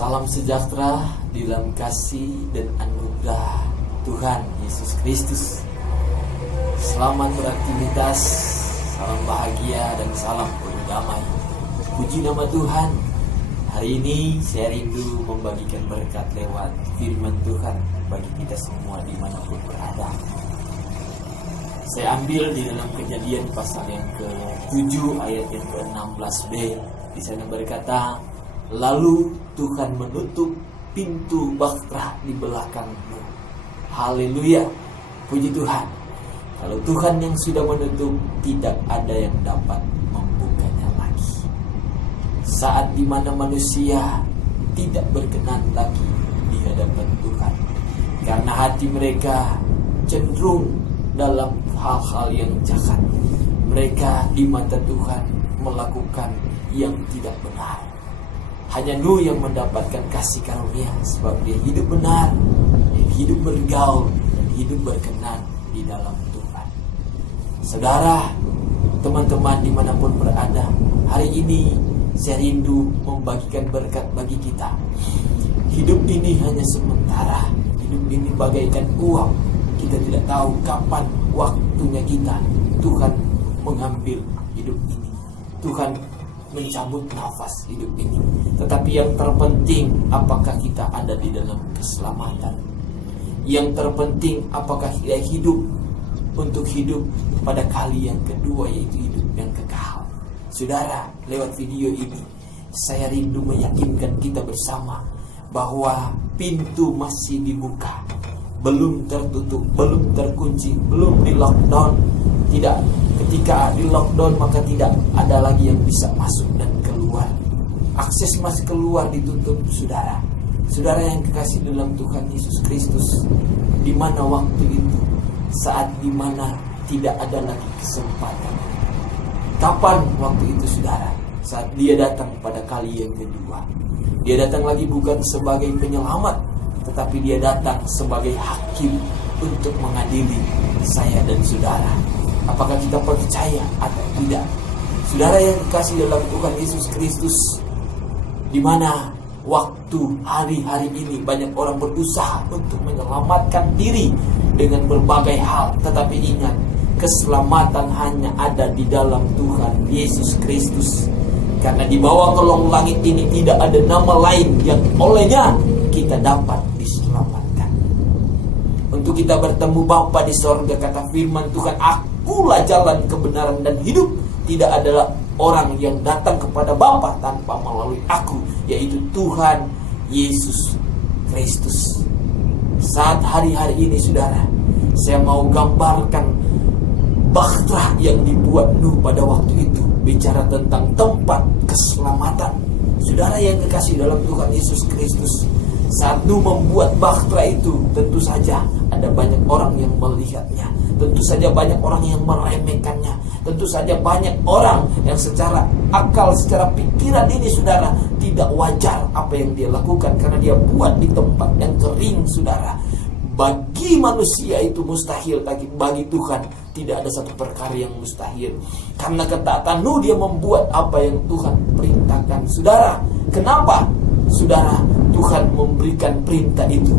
Salam sejahtera di dalam kasih dan anugerah Tuhan Yesus Kristus. Selamat beraktivitas, salam bahagia dan salam penuh damai. Puji nama Tuhan. Hari ini saya rindu membagikan berkat lewat firman Tuhan bagi kita semua dimanapun berada. Saya ambil di dalam Kejadian pasal yang ke-7 ayat yang ke-16b. Di sana berkata, lalu Tuhan menutup pintu bahtera di belakangmu. Haleluya, puji Tuhan. Kalau Tuhan yang sudah menutup, tidak ada yang dapat membukanya lagi. Saat dimana manusia tidak berkenan lagi di hadapan Tuhan, karena hati mereka cenderung dalam hal-hal yang jahat. Mereka di mata Tuhan melakukan yang tidak benar. Hanya Nuh yang mendapatkan kasih karunia, sebab dia hidup benar, dia hidup bergaul, dan hidup berkenan di dalam Tuhan. Saudara, teman-teman dimanapun berada, hari ini saya rindu membagikan berkat bagi kita. Hidup ini hanya sementara. Hidup ini bagaikan uang. Kita tidak tahu kapan waktunya kita. Tuhan mengambil hidup ini. Tuhan mencabut nafas hidup ini. Tetapi yang terpenting, apakah kita ada di dalam keselamatan? Yang terpenting, apakah kita hidup untuk hidup pada kali yang kedua, yaitu hidup yang kekal. Saudara, lewat video ini saya rindu meyakinkan kita bersama bahwa pintu masih dibuka, belum tertutup, belum terkunci, belum di lockdown. Tidak, ketika di lockdown maka tidak ada lagi yang bisa masuk dan keluar. Akses masih keluar ditutup, saudara. Saudara yang kekasih dalam Tuhan Yesus Kristus, di mana waktu itu, saat di mana tidak ada lagi kesempatan. Kapan waktu itu, saudara? Saat dia datang pada kali yang kedua. Dia datang lagi bukan sebagai penyelamat, tetapi dia datang sebagai hakim untuk mengadili saya dan saudara. Apakah kita percaya atau tidak? Saudara yang dikasih dalam Tuhan Yesus Kristus, di mana waktu hari-hari ini banyak orang berusaha untuk menyelamatkan diri dengan berbagai hal. Tetapi ingat, keselamatan hanya ada di dalam Tuhan Yesus Kristus. Karena di bawah kolong langit ini tidak ada nama lain yang olehnya kita dapat diselamatkan. Untuk kita bertemu Bapa di sorga, kata firman Tuhan, akulah jalan, kebenaran dan hidup. Tidak adalah orang yang datang kepada Bapa tanpa melalui aku, yaitu Tuhan Yesus Kristus. Saat hari-hari ini, saudara, saya mau gambarkan bahtera yang dibuat Nuh pada waktu itu, bicara tentang tempat keselamatan. Saudara yang kekasih dalam Tuhan Yesus Kristus, saat Nuh membuat bahtera itu, tentu saja ada banyak orang yang melihatnya. Tentu saja banyak orang yang meremehkannya. Tentu saja banyak orang yang secara akal, secara pikiran ini, saudara, tidak wajar apa yang dia lakukan, karena dia buat di tempat yang kering, saudara. Bagi manusia itu mustahil, bagi Tuhan tidak ada satu perkara yang mustahil. Karena ketaatan Nuh, dia membuat apa yang Tuhan perintahkan. Saudara, kenapa, saudara, Tuhan memberikan perintah itu?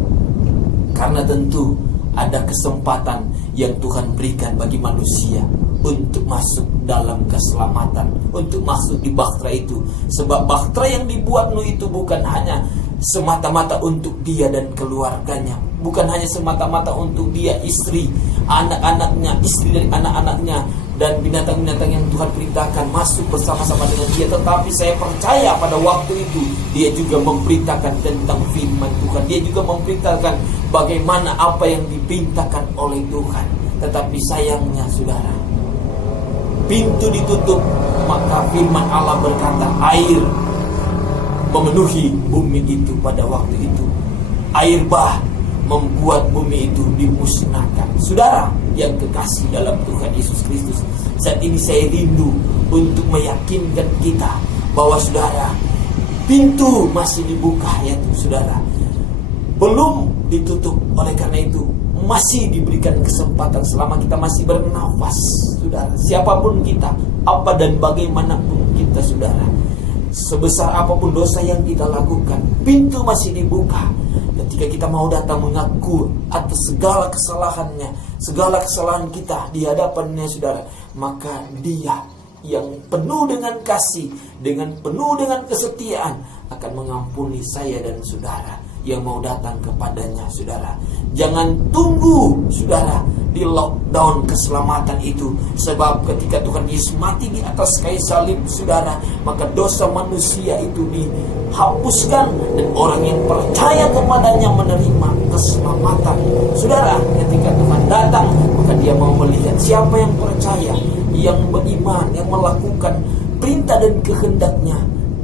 Karena tentu ada kesempatan yang Tuhan berikan bagi manusia untuk masuk dalam keselamatan, untuk masuk di bahtera itu. Sebab bahtera yang dibuat Nuh itu bukan hanya semata-mata untuk dia dan keluarganya, bukan hanya semata-mata untuk dia, istri, anak-anaknya, istri dari anak-anaknya, dan binatang-binatang yang Tuhan perintahkan masuk bersama-sama dengan dia. Tetapi saya percaya pada waktu itu dia juga memberitakan tentang firman Tuhan. Dia juga memberitakan bagaimana apa yang diperintahkan oleh Tuhan. Tetapi sayangnya, saudara, pintu ditutup, maka firman Allah berkata, air memenuhi bumi itu pada waktu itu. Air bah membuat bumi itu dimusnahkan. Saudara yang kekasih dalam Tuhan Yesus Kristus, saat ini saya rindu untuk meyakinkan kita bahwa, saudara, pintu masih dibuka, yaitu, saudara, belum ditutup. Oleh karena itu masih diberikan kesempatan selama kita masih bernafas, saudara. Siapapun kita, apa dan bagaimanapun kita, saudara, Sebesar apapun dosa yang kita lakukan, pintu masih dibuka. Ketika kita mau datang mengaku atas segala kesalahannya, segala kesalahan kita di hadapannya, saudara, maka Dia yang penuh dengan kasih, dengan penuh dengan kesetiaan, akan mengampuni saya dan saudara yang mau datang kepadanya, saudara. Jangan tunggu, saudara, di lockdown keselamatan itu. Sebab ketika Tuhan Yesus mati di atas kayu salib, saudara, maka dosa manusia itu dihapuskan, dan orang yang percaya kepadanya menerima keselamatan. Saudara, ketika Tuhan datang, maka Dia mau melihat siapa yang percaya, yang beriman, yang melakukan perintah dan kehendaknya.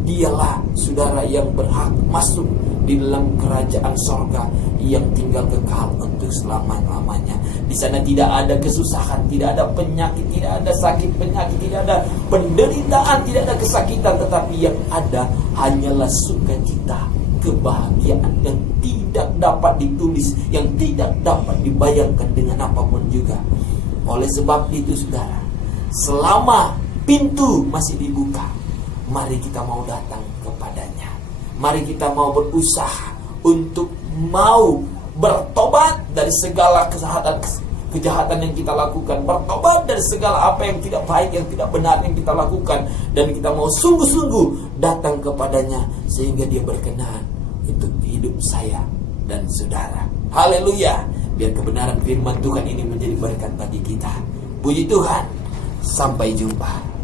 Dialah, saudara, yang berhak masuk di dalam kerajaan sorga yang tinggal kekal untuk selama-lamanya. Di sana tidak ada kesusahan, tidak ada penyakit, tidak ada sakit penyakit, tidak ada penderitaan, tidak ada kesakitan, tetapi yang ada hanyalah sukacita, kebahagiaan yang tidak dapat ditulis, yang tidak dapat dibayangkan dengan apapun juga. Oleh sebab itu, saudara, selama pintu masih dibuka, mari kita mau datang kepadanya. Mari kita mau berusaha untuk mau bertobat dari segala kejahatan yang kita lakukan, bertobat dari segala apa yang tidak baik, yang tidak benar yang kita lakukan, dan kita mau sungguh-sungguh datang kepadanya sehingga Dia berkenan untuk hidup saya dan saudara. Haleluya. Biar kebenaran firman Tuhan ini menjadi berkat bagi kita. Puji Tuhan. Sampai jumpa.